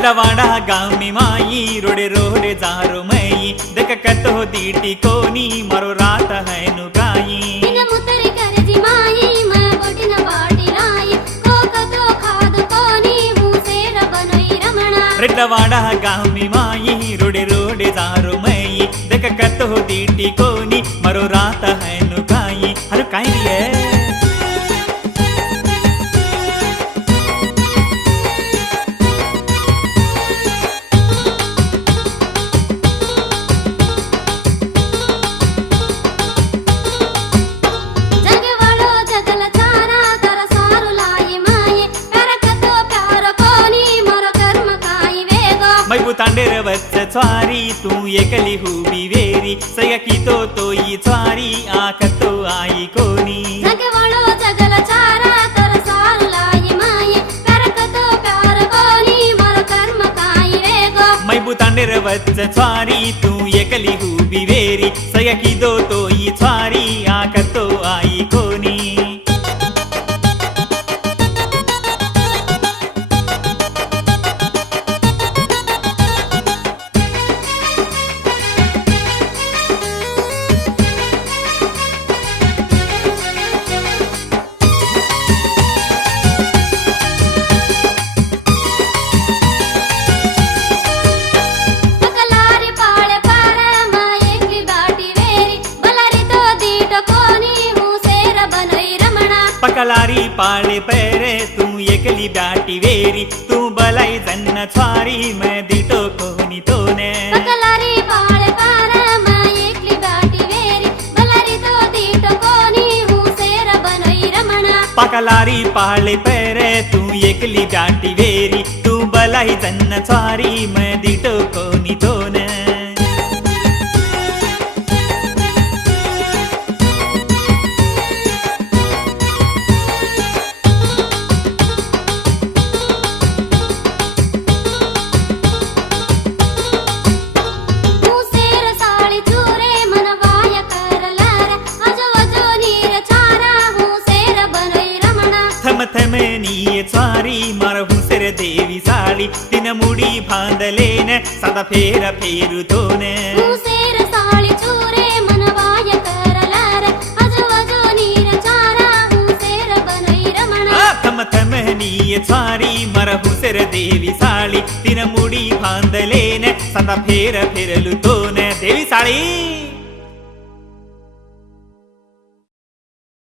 रिडवाड़ा गाँव में माई रोडे रोडे जारो मई देख कतो दीटी कोनी मरो रात है नुगाई रिडवाड़ा गाँव में माई रोडे रोडे जारो मई देख कतो दीटी कोनी मरो रात है नुगाई अरे काई रे तांडेर वच्च स्वारी तू एकली हुबी वेरी सया की तो ई स्वारी आकतो आई कोनी जगवाळो जगल चारा तर सारू लाई माये करकतो प्यार कोनी मोर कर्म काई वेगो मैबू तांडेर वच्च स्वारी तू एकली हुबी वेरी सया की तो ई स्वारी आकतो आई कोनी पकलारी पाले पैरे तू एकली ब्याटी वेरी तू बलाई जन्न छारी मैं दिटो कोनी तोने पकलारी पाले पारे मैं एकली ब्याटी वेरी बलाई तो दिटो कोनी हूँ सेरा बनई रमणा पकलारी पाले पैरे तू एकली ब्याटी वेरी तू बलाई जन्न छारी मैं दिटो कोनी तोने स्वारी मरहु सिर देवी साड़ी तिन मुड़ी भांदलेन सदा फेर फेरु तोने मुसेर साड़ी चूरे मनवाय करलार अजो अजो नीर चारा मुसेर बनई रमणा थम थम नीय स्वारी मरहु सिर देवी साड़ी तिन मुड़ी भांदलेन सदा फेर फेरलु तोने देवी साड़ी।